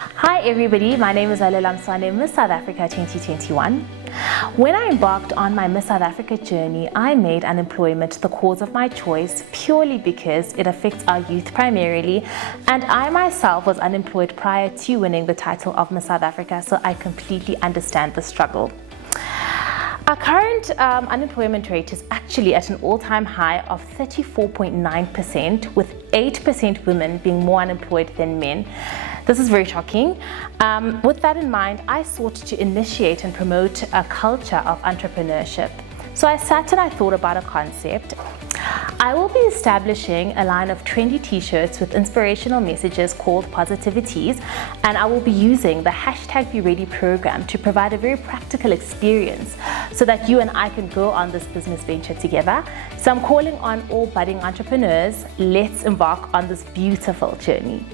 Hi everybody, my name is Lalela Lali Mswane, Miss South Africa 2021. When I embarked on my Miss South Africa journey, I made unemployment the cause of my choice purely because it affects our youth primarily, and I myself was unemployed prior to winning the title of Miss South Africa, so I completely understand the struggle. Our current unemployment rate is actually at an all-time high of 34.9%, with 8% women being more unemployed than men. This is very shocking. With that in mind, I sought to initiate and promote a culture of entrepreneurship. So I sat and I thought about a concept. I will be establishing a line of trendy t-shirts with inspirational messages called Positivities, and I will be using the #BeReady program to provide a very practical experience so that you and I can go on this business venture together. So I'm calling on all budding entrepreneurs, let's embark on this beautiful journey.